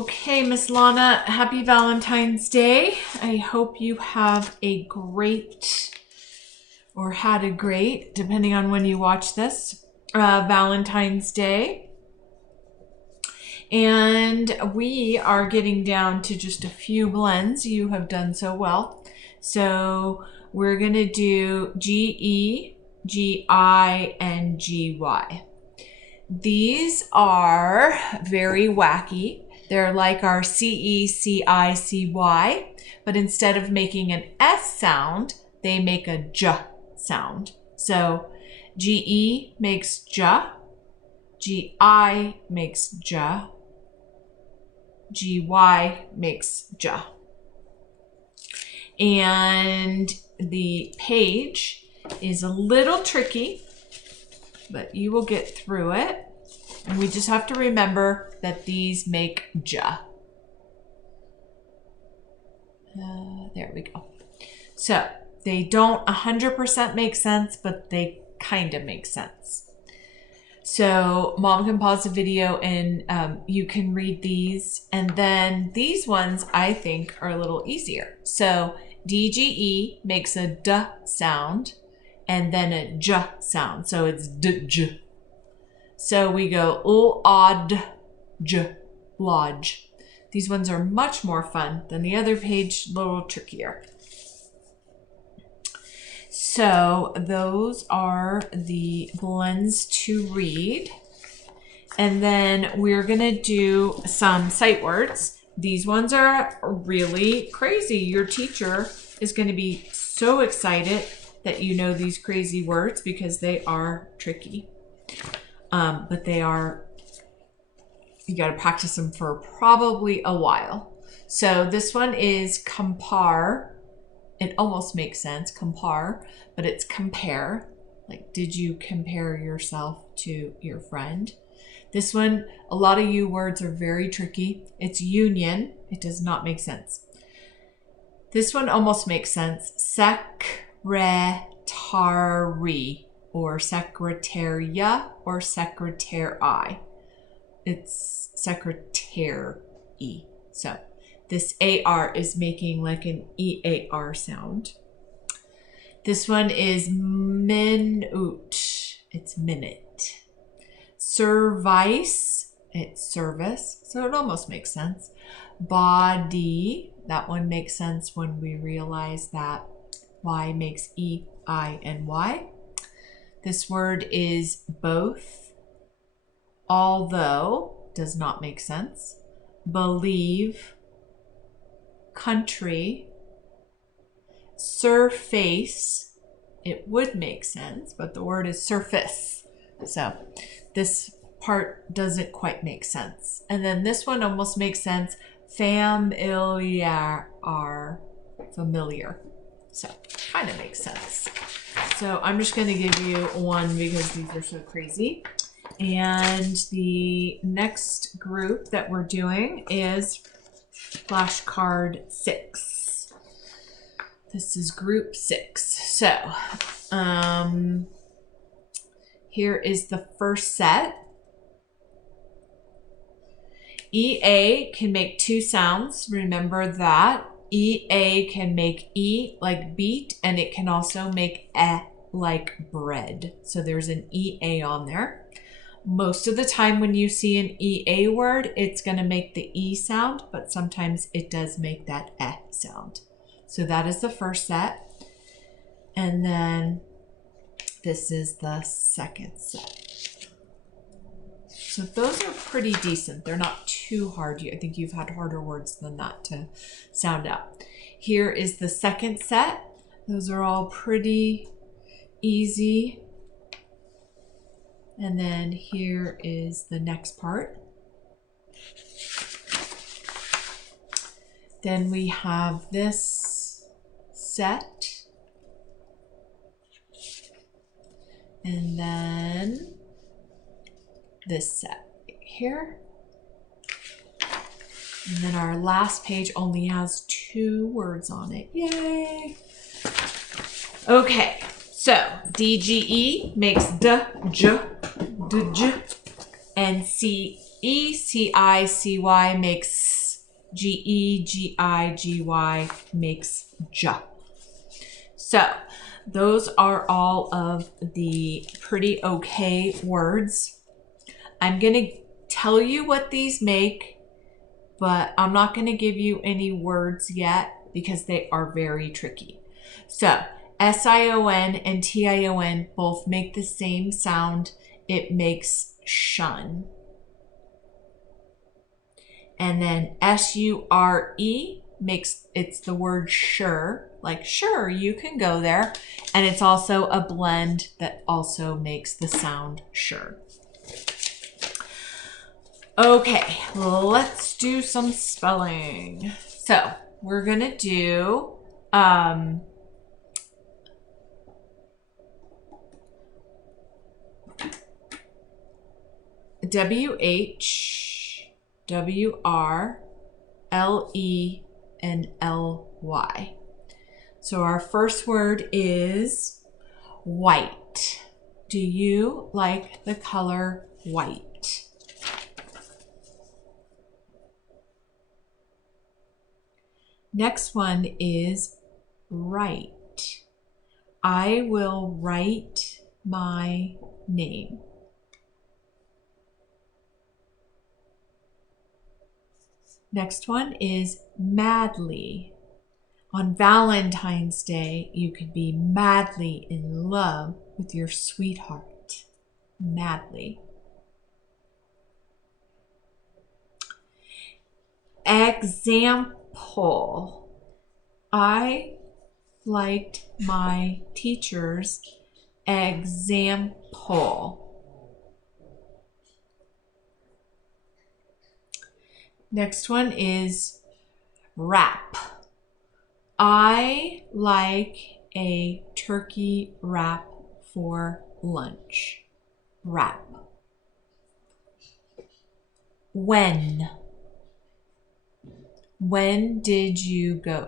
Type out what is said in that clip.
Okay, Miss Lana, happy Valentine's Day. I hope you have a great, or had a great, depending on when you watch this, Valentine's Day. And we are getting down to just a few blends. You have done so well. So we're going to do GE, GI, and GY. These are very wacky. They're like our CE, CI, CY, but instead of making an S sound, they make a J sound. So GE makes J, GI makes J, GY makes J. And the page is a little tricky, but you will get through it. And we just have to remember that these make J. There we go. So they don't 100% make sense, but they kind of make sense. So Mom can pause the video and you can read these. And then these ones I think are a little easier. So DGE makes a D sound and then a J sound. So it's D-J. So we go odd, J, lodge. These ones are much more fun than the other page, a little trickier. So those are the blends to read. And then we're gonna do some sight words. These ones are really crazy. Your teacher is gonna be so excited that you know these crazy words because they are tricky. But they are, you got to practice them for probably a while. So this one is compare. It almost makes sense, compare, but it's compare. Like, did you compare yourself to your friend? This one, a lot of you words are very tricky. It's union. It does not make sense. This one almost makes sense. Secretary. Or secretaria or secretary. It's secretary. So this AR is making like an EAR sound. This one is minute. It's minute. Service. It's service. So it almost makes sense. Body. That one makes sense when we realize that Y makes E, I, and Y. This word is both, although, does not make sense. Believe, country, surface, it would make sense, but the word is surface. So this part doesn't quite make sense. And then this one almost makes sense. Familiar, familiar. So kind of makes sense. So I'm just going to give you one because these are so crazy. And the next group that we're doing is flashcard 6. This is group 6. So here is the first set. EA can make 2 sounds. Remember that. EA can make E like beat, and it can also make E like bread. So there's an EA on there. Most of the time when you see an EA word, it's going to make the E sound, but sometimes it does make that E sound. So that is the first set. And then this is the second set. So those are pretty decent. They're not too hard. I think you've had harder words than that to sound out. Here is the second set. Those are all pretty easy. And then here is the next part. Then we have this set. And then this set here. And then our last page only has 2 words on it. Yay! Okay, so DGE makes D, J, D, J, and CE E-C-I-C-Y makes G-E-G-I-G-Y makes J. So those are all of the pretty okay words. I'm going to tell you what these make, but I'm not going to give you any words yet because they are very tricky. So S-I-O-N and T-I-O-N both make the same sound. It makes shun. And then S-U-R-E makes, it's the word sure, like sure, you can go there. And it's also a blend that also makes the sound sure. Okay, let's do some spelling. So we're gonna do W-H, W-R-L-E, and L-Y. So our first word is white. Do you like the color white? Next one is write. I will write my name. Next one is madly. On Valentine's Day, you could be madly in love with your sweetheart. Madly. Example. I liked my teacher's example. Next one is wrap. I like a turkey wrap for lunch. Wrap. When? When did you go?